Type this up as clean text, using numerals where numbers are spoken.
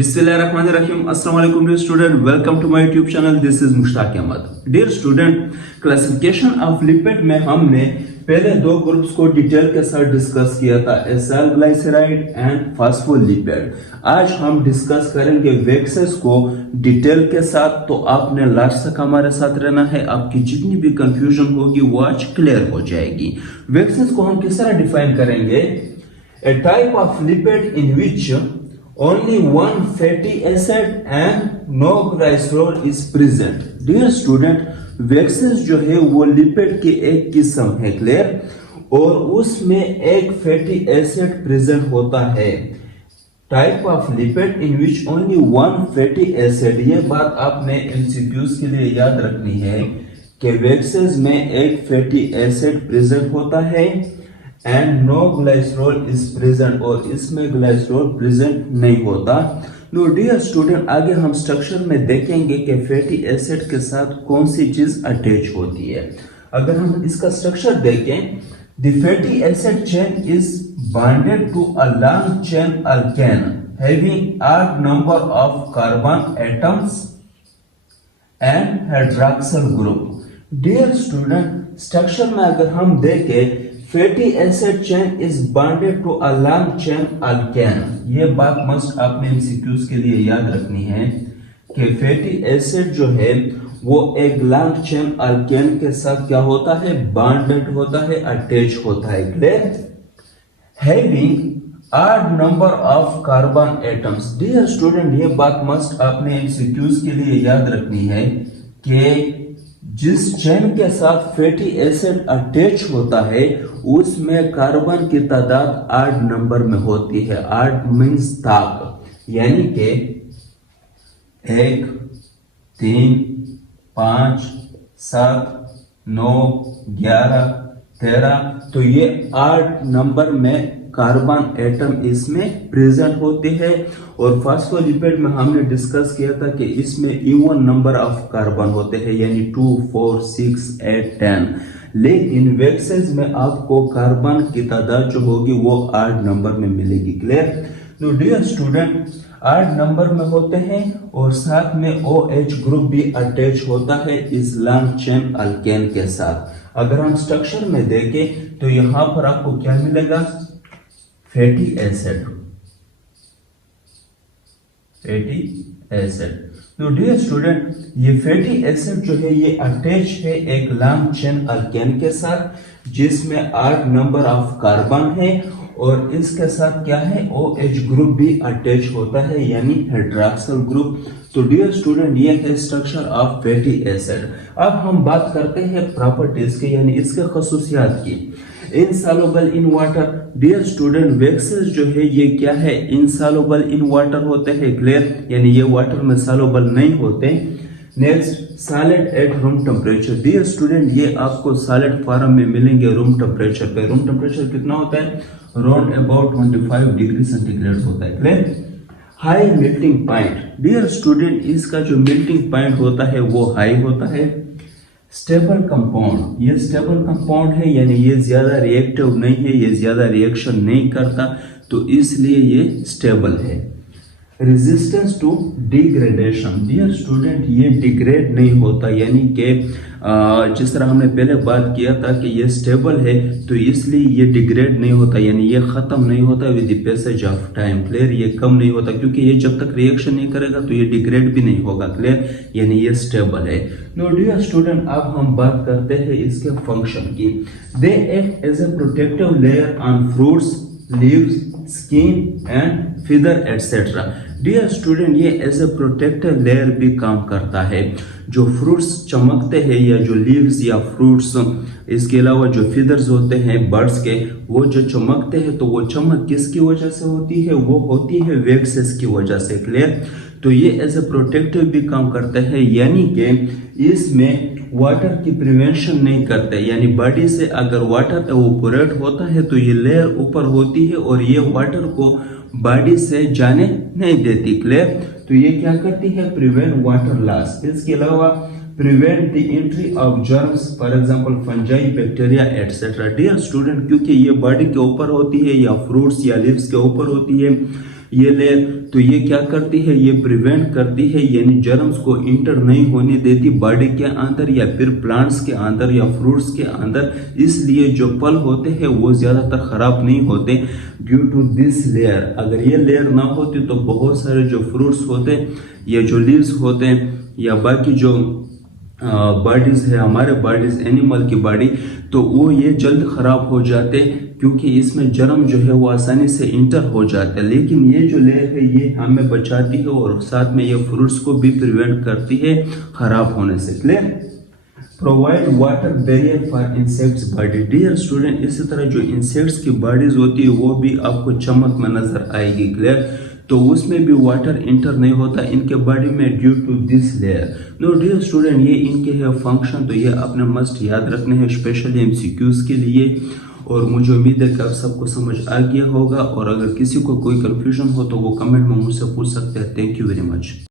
Bismillahirrahmanirrahim. Assalamu alaikum dear student. Welcome to my YouTube channel. This is Mushtaq Ahmad. Dear student, classification of lipid में हमने पहले दो groups को detail के साथ डिस्कस किया था, एसाइल ग्लाइसराइड एंड फास्फोलिपिड। आज हम डिस्कस करेंगे वेक्सेस को डिटेल के साथ। तो आपने लास्ट तक हमारे साथ रहना है, आपकी जितनी भी कंफ्यूजन होगी वो आज क्लियर हो जाएगी। वेक्सेस को हम किस तरह डिफाइन करेंगे? A type of lipid in which only one fatty acid and no glycerol is present. Dear student, वेक्सेस जो है वो लिपिड की एक किस्म है, क्लियर, और उसमें एक फैटी एसिड प्रेजेंट होता है। Type of lipid in which only one fatty acid. ये बात आपने एमसीक्यूज के लिए याद रखनी है कि वेक्सेस में एक फैटी एसिड प्रेजेंट होता है and no glycerol is present, और इसमें ग्लाइसरॉल प्रेजेंट नहीं होता। नो डियर स्टूडेंट, आगे हम स्ट्रक्चर में देखेंगे कि फैटी एसिड के साथ कौन सी चीज अटैच होती है। अगर हम इसका स्ट्रक्चर देखें, the fatty acid chain is bonded to a long chain alkane having odd number of carbon atoms and hydroxyl group. Dear student, structure में अगर हम देखें, fatty acid chain is bonded to a long chain alkane. ये बात must आपने MCQs के लिए याद रखनी है कि फैटी एसिड जो है वो एक लॉन्ग चेन अल्केन के साथ क्या होता है? बॉन्डेड होता है, अटैच होता है, clear. Having odd number of carbon atoms. Dear student, ये बात मस्ट आपने एमसीक्यूज के लिए याद रखनी है कि जिस चेन के साथ फैटी एसिड अटैच होता है उसमें कार्बन की तादाद 8 नंबर में होती है। 8 मीन्स ताक, यानी कि 1, 3, 5, 7, 9, 11, 13। तो ये 8 नंबर में कार्बन एटम इसमें प्रेजेंट होते हैं। और फास्फोलिपिड में हमने डिस्कस किया था कि इसमें इवन नंबर ऑफ कार्बन होते हैं, यानी 2, 4, 6, 8, 10। लेकिन वेक्सेस में आपको कार्बन की तादाद जो होगी वो 8 नंबर में मिलेगी, क्लियर। तो डियर स्टूडेंट, 8 नंबर में होते हैं और साथ में OH ग्रुप भी अटैच होता है इस लॉन्ग चेन अल्केन के साथ। अगर हम स्ट्रक्चर में देखें तो यहां पर आपको क्या मिलेगा? Fatty acid, fatty acid. तो डियर स्टूडेंट, ये फैटी एसिड जो है ये अटैच है एक लॉन्ग चेन अल्केन के साथ जिसमें 8 नंबर ऑफ कार्बन है, और इसके साथ क्या है? OH ग्रुप भी अटैच होता है, यानी हाइड्रॉक्सिल ग्रुप। तो डियर स्टूडेंट, ये है स्ट्रक्चर ऑफ फैटी एसिड। अब हम बात करते हैं प्रॉपर्टीज के, यानी इसके खसूसियात की। Insoluble in water. Dear student, waxes जो है ये क्या है? इनसॉल्युबल इन वाटर होते हैं, क्लियर, यानी ये वाटर में सॉल्युबल नहीं होते। Next, solid at room temperature. Dear student, ये आपको सॉलिड फॉर्म में मिलेंगे रूम टेम्परेचर पे। रूम टेम्परेचर कितना होता है? अराउंड अबाउट 25 डिग्री सेंटीग्रेड होता है, clear. High melting point. Dear student, इसका जो मेल्टिंग पॉइंट होता है वो हाई होता है। स्टेबल कंपाउंड, ये स्टेबल कंपाउंड है, यानी ये ज्यादा रिएक्टिव नहीं है, ये ज्यादा रिएक्शन नहीं करता, तो इसलिए ये स्टेबल है। Resistance to degradation. Dear student, ये डिग्रेड नहीं होता, यानी कि जिस तरह हमने पहले बात किया था कि ये स्टेबल है तो इसलिए ये डिग्रेड नहीं होता, यानी ये खत्म नहीं होता with the passage of time, clear. ये कम नहीं होता क्योंकि ये जब तक रिएक्शन नहीं करेगा तो ये डिग्रेड भी नहीं होगा, क्लियर, यानी ये स्टेबल है। नो डियर स्टूडेंट, अब हम बात करते हैं इसके फंक्शन की। They act as a protective layer on fruits, leaves, skin and feather etcetera. Dear student, ये एज ए प्रोटेक्टिव लेयर भी काम करता है। जो फ्रूट्स चमकते हैं या जो लीव्स या फ्रूट्स, इसके अलावा जो फिदर्स होते हैं बर्ड्स के, वो जो चमकते हैं तो वो चमक किसकी वजह से होती है? वो होती है वेक्सेस की वजह से, क्लियर। तो ये एज ए प्रोटेक्टिव भी काम करते हैं, यानी कि इसमें वाटर की प्रिवेंशन नहीं करते, यानी बॉडी से अगर वाटर एवोपोरेट होता है तो ये लेयर ऊपर होती है और ये वाटर को बॉडी से जाने नहीं देती, क्लियर। तो ये क्या करती है? Prevent water loss. इसके अलावा prevent the entry of germs, for example fungi, bacteria etcetera. Dear student, क्योंकि ये बॉडी के ऊपर होती है या फ्रूट्स या लीव्स के ऊपर होती है ये लेयर, तो ये क्या करती है, ये प्रिवेंट करती है, यानी जर्म्स को इंटर नहीं होने देती बॉडी के अंदर या फिर प्लांट्स के अंदर या फ्रूट्स के अंदर। इसलिए जो फल होते हैं वो ज्यादातर खराब नहीं होते ड्यू टू दिस लेयर। अगर ये लेयर ना होती तो बहुत सारे जो फ्रूट्स होते या जो लीव्स होते या बाकी जो बॉडीज है, हमारे बॉडीज एनिमल की बॉडी, तो वो ये जल्द खराब हो जाते क्योंकि इसमें जर्म जो है वो आसानी से इंटर हो जाता है। लेकिन ये जो लेयर है ये हमें बचाती है और साथ में ये फ्रूट्स को भी प्रिवेंट करती है खराब होने से। Clear? Provide water barrier for insects body. Dear student, इसी तरह जो इंसेक्ट्स की बॉडीज होती है वो भी आपको चमक में नजर आएगी। क्लियर? तो उसमें भी वाटर इंटर नहीं होता इनके बॉडी में due to this layer. No dear student, ये इनके है फंक्शन, तो ये आपने मस्ट याद रखने हैं स्पेशली एमसीक्यूज के लिए। और मुझे उम्मीद है कि आप सबको समझ आ गया होगा, और अगर किसी को कोई कंफ्यूजन हो तो वो कमेंट में मुझसे पूछ सकते हैं। Thank you very much.